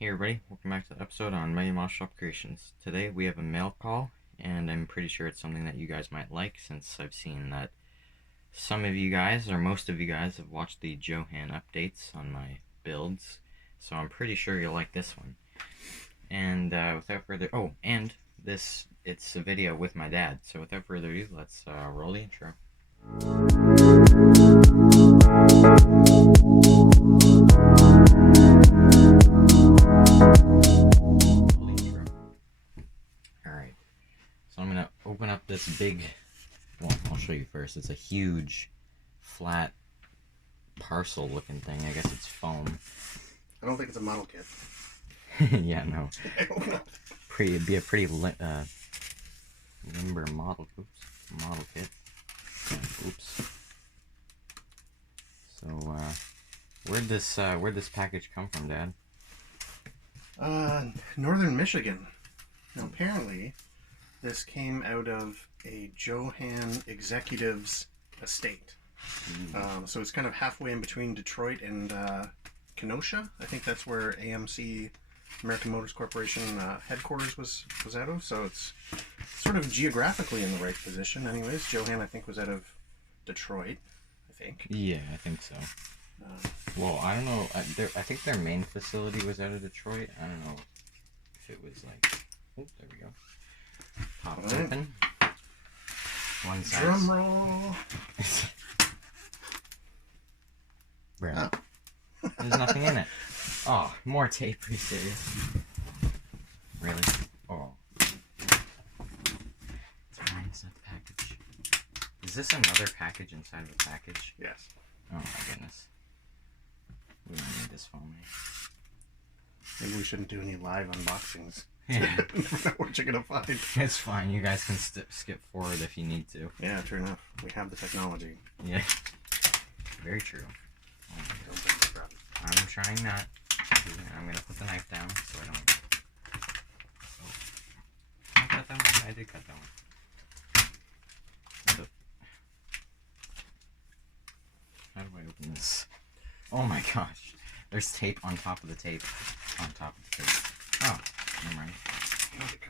Hey everybody, welcome back to the episode on Mega Mouse Shop Creations. Today we have a mail call, and I'm pretty sure it's something that you guys might like since I've seen that some of you guys, or most of you guys, have watched the Johan updates on my builds, so I'm pretty sure you'll like this one. And without further, it's a video with my dad, so without further ado, let's roll the intro. Alright, so I'm gonna open up this big, well, I'll show you first. It's a huge, flat, parcel looking thing. I guess it's foam. I don't think it's a model kit. Yeah, no. It'd be a pretty limber model. Model kit. Oops. So, where'd this package come from, Dad? Northern Michigan. Now, apparently, this came out of a Johan executive's estate. So it's kind of halfway in between Detroit and Kenosha. I think that's where AMC, American Motors Corporation headquarters was out of. So it's sort of geographically in the right position. Anyways, Johan, I think, was out of Detroit. I think. Yeah, I think so. Well, I don't know. I think their main facility was out of Detroit. I don't know if it was like. Oh, there we go. Pop it open. One side. Drum roll. Bro. There's nothing in it. Oh, more tape. Are you serious? Really? Oh. It's mine. It's not the package. Is this another package inside of a package? Yes. Oh my goodness. We don't need this foam. Maybe we shouldn't do any live unboxings. Yeah. Never know what you're gonna find. It's fine. You guys can skip forward if you need to. Yeah, true enough. We have the technology. Yeah. Very true. Oh my goodness. I'm trying not. I'm gonna put the knife down so I don't. Oh. I cut that one. I did cut that one. How do I open this? Oh my gosh. There's tape on top of the tape. On top of the tape. Oh, never mind. Carefully.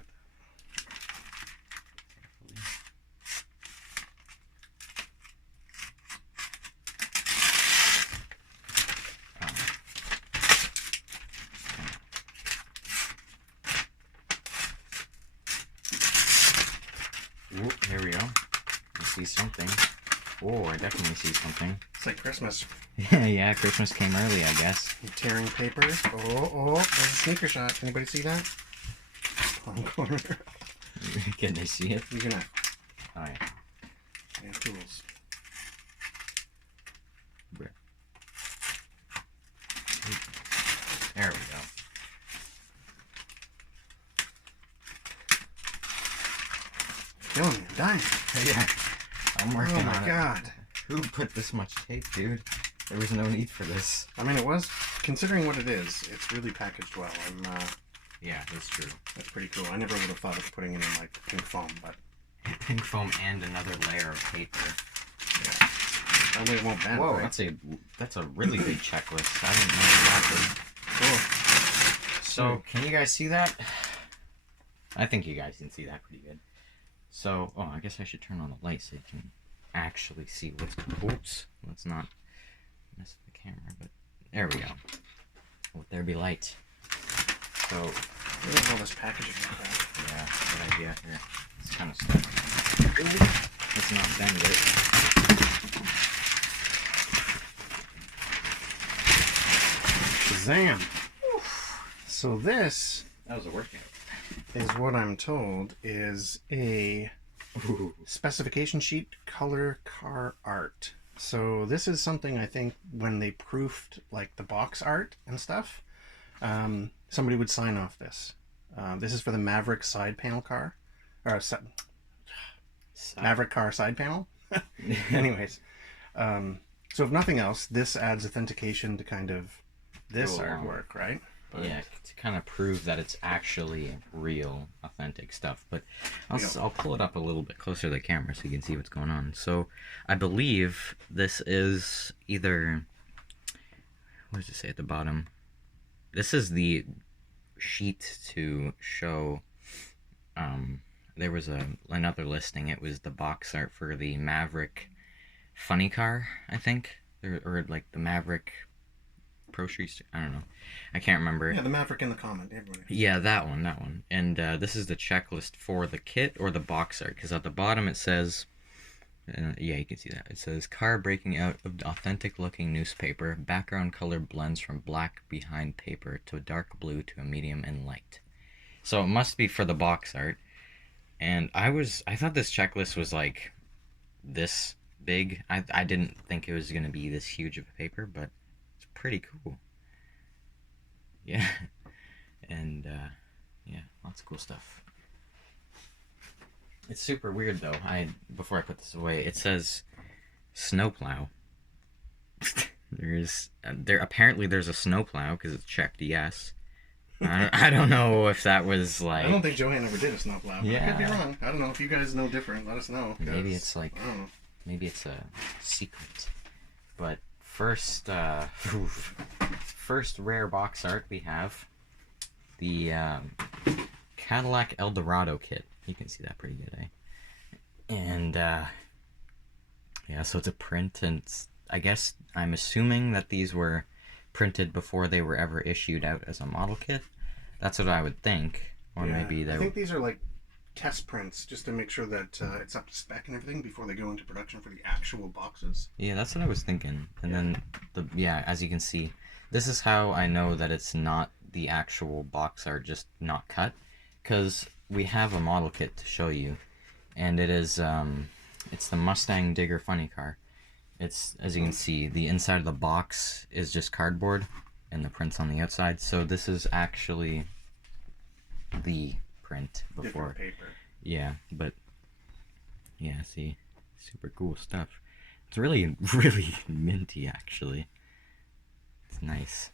Oh, here we go. I see something. Oh, I definitely see something. It's like Christmas. Yeah, Christmas came early, I guess. Tearing paper. Oh, there's a sneaker shot. Anybody see that? Palm corner. Can they see it? You can have. Oh, yeah. I have tools. There we go. Killing me. I'm dying. Yeah. I'm working on it. Oh my god. Who put this much tape, dude? There was no need for this. I mean, it was, considering what it is, it's really packaged well. Yeah, that's true. That's pretty cool. I never would have thought of putting it in, like, pink foam, but... Pink foam and another layer of paper. Yeah. That way it won't bend, Whoa, right? that's a really big checklist. I didn't know exactly. Cool. So, can you guys see that? I think you guys can see that pretty good. So, oh, I guess I should turn on the light so you can actually see what's... Oops. Let's not mess with the camera, but... There we go. Let there be light. So... Look at all this packaging crap. Yeah, good idea here. It's kind of stuck. Let's not bend it. Shazam! So this That was a workout. is what I'm told is a specification sheet color car art. So this is something I think when they proofed like the box art and stuff, somebody would sign off this. This is for the Maverick side panel car, or Maverick car side panel. Anyways, so if nothing else, this adds authentication to kind of this artwork, right? But yeah, to kind of prove that it's actually real, authentic stuff. But I'll pull it up a little bit closer to the camera so you can see what's going on. So I believe this is either, what does it say at the bottom? This is the sheet to show. There was another listing. It was the box art for the Maverick funny car, I think, or like the Maverick Pro Street. I don't know. I can't remember. Yeah, the Maverick in the comment. Everybody. Yeah, that one. And this is the checklist for the kit or the box art, because at the bottom it says, yeah, you can see that. It says, car breaking out of authentic looking newspaper. Background color blends from black behind paper to dark blue to a medium and light. So it must be for the box art. And I thought this checklist was like this big. I didn't think it was going to be this huge of a paper, but it's pretty cool. Yeah. And yeah, lots of cool stuff. It's super weird though. Before I put this away, it says snowplow. Apparently there's a snowplow because it's checked yes. I don't know if that was like. I don't think Johan ever did a snowplow. Yeah. I could be wrong. I don't know if you guys know different. Let us know. Maybe it's like. Maybe it's a secret. But first rare box art we have the Cadillac Eldorado kit. You can see that pretty good, eh? And yeah, so it's a print, and I'm assuming that these were printed before they were ever issued out as a model kit. That's what I would think. Or yeah, maybe I think these are like test prints just to make sure that it's up to spec and everything before they go into production for the actual boxes. Yeah, that's what I was thinking. And then as you can see, this is how I know that it's not the actual box art, just not cut, because we have a model kit to show you, and it is it's the Mustang Digger funny car. It's, as you can see, the inside of the box is just cardboard and the print's on the outside, so this is actually the print before. Different paper. Yeah, but yeah, see, super cool stuff. It's really really minty actually. It's nice.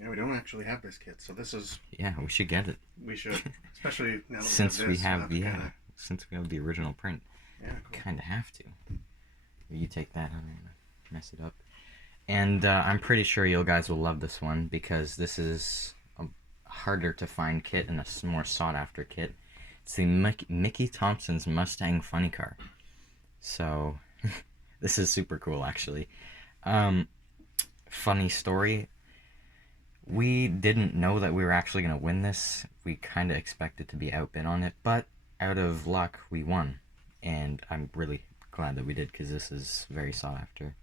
Yeah, we don't actually have this kit, so this is. Yeah, we should get it. We should, especially now that Since we have the original print. Yeah, cool. Kind of have to. You take that, I'm gonna mess it up. And I'm pretty sure you guys will love this one because this is a harder to find kit and a more sought after kit. It's the Mickey Thompson's Mustang funny car. So this is super cool actually. Funny story. We didn't know that we were actually going to win this. We kind of expected to be outbid on it, but out of luck, we won. And I'm really glad that we did because this is very sought after.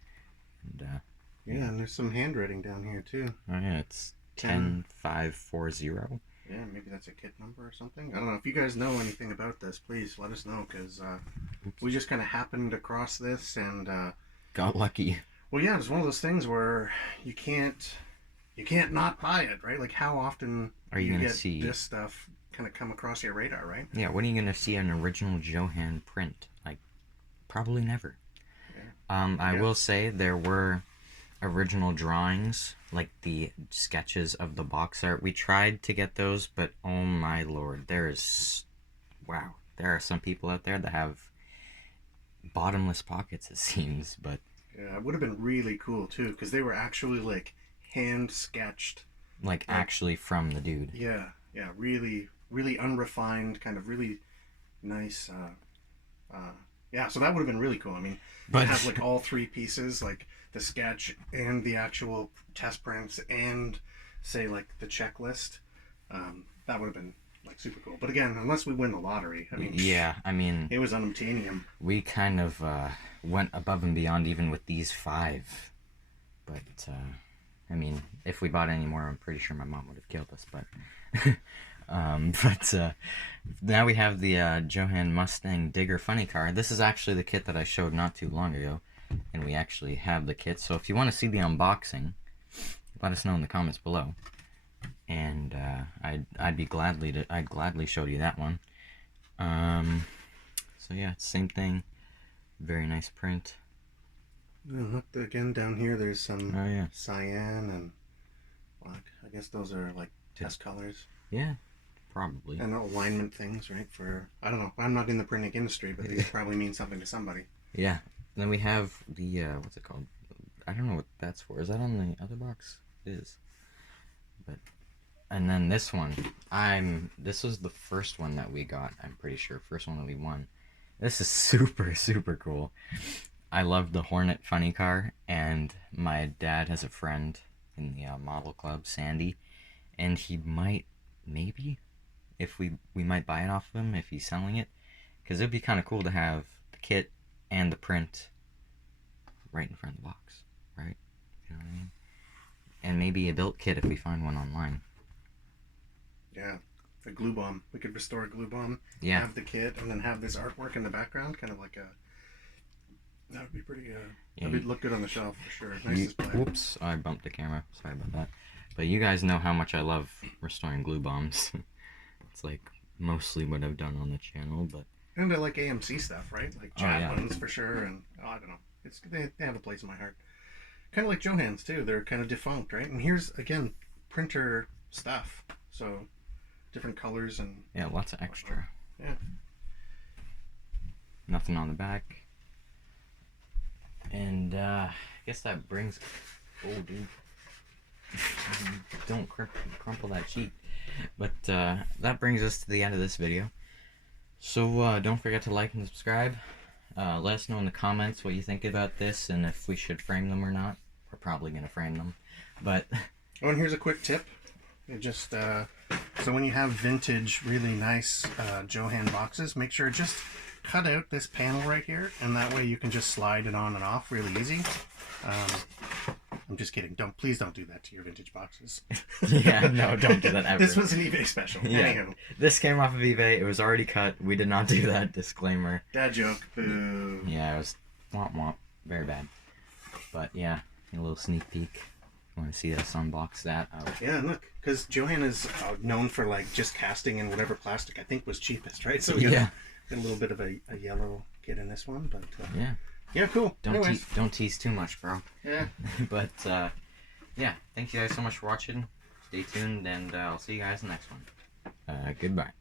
And, yeah, and there's some handwriting down here too. Oh yeah, it's 10540. Yeah, maybe that's a kit number or something. I don't know. If you guys know anything about this, please let us know because we just kind of happened across this and got lucky. Well, yeah, it's one of those things where you can't not buy it, right? Like, how often are you gonna get see this stuff kind of come across your radar, right? Yeah, when are you gonna see an original Johan print? Like, probably never. Yeah. I will say there were original drawings, like the sketches of the box art. We tried to get those, but oh my lord, there are some people out there that have bottomless pockets, it seems. But yeah, it would have been really cool too, because they were actually like hand sketched, like actually from the dude. Yeah, really, really unrefined, kind of really nice. Yeah, so that would have been really cool. I mean, but it has like all three pieces, like the sketch and the actual test prints, and say like the checklist. That would have been like super cool. But again, unless we win the lottery, I mean, yeah, I mean, it was unobtainium. We kind of went above and beyond even with these 5, but. I mean, if we bought any more, I'm pretty sure my mom would have killed us. But now we have the Johan Mustang Digger funny car. This is actually the kit that I showed not too long ago, and we actually have the kit. So if you want to see the unboxing, let us know in the comments below, and I'd gladly show you that one. So yeah, same thing. Very nice print. Look again down here. There's some cyan and black. I guess those are like test colors. Yeah, probably. And alignment things, right? For I don't know. I'm not in the printing industry, but these probably mean something to somebody. Yeah. And then we have the what's it called? I don't know what that's for. Is that on the other box? It is. But And then this one, this was the first one that we got. I'm pretty sure first one that we won. This is super cool. I love the Hornet funny car, and my dad has a friend in the model club, Sandy, and he might, maybe, if we might buy it off of him if he's selling it, because it'd be kind of cool to have the kit and the print right in front of the box, right? You know what I mean? And maybe a built kit if we find one online. Yeah, a glue bomb. We could restore a glue bomb, Yeah. have the kit, and then have this artwork in the background, kind of like a. That would be pretty. Yeah, It'd look good on the shelf for sure. Nice display. Oops, I bumped the camera. Sorry about that. But you guys know how much I love restoring glue bombs. It's like mostly what I've done on the channel, but And I like AMC stuff, right? Like Oh, yeah. Chapman's for sure, and I don't know. They have a place in my heart. Kind of like Johann's too. They're kind of defunct, right? And here's again printer stuff. So different colors and yeah, lots of extra. Yeah. Nothing on the back. And I guess that brings. Oh, dude. Don't crumple that sheet. But that brings us to the end of this video. So don't forget to like and subscribe. Let us know in the comments what you think about this and if we should frame them or not. We're probably going to frame them. But Oh, and here's a quick tip. You just so when you have vintage, really nice Johann boxes, make sure just cut out this panel right here, and that way you can just slide it on and off really easy. I'm just kidding. Please don't do that to your vintage boxes. yeah, no, don't do that ever. This was an eBay special. Yeah. Anywho, This came off of eBay. It was already cut. We did not do that. Disclaimer. dad joke. Boo. Yeah, it was womp womp. Very bad. But yeah, a little sneak peek. Want to see us unbox that? Yeah, and look, because Johann is known for like just casting in whatever plastic I think was cheapest, right? So we got, Yeah. got a little bit of a yellow kit in this one, but Yeah. yeah, cool. Anyways, Don't tease too much, bro. yeah. But yeah, thank you guys so much for watching. Stay tuned, and I'll see you guys in the next one. Goodbye.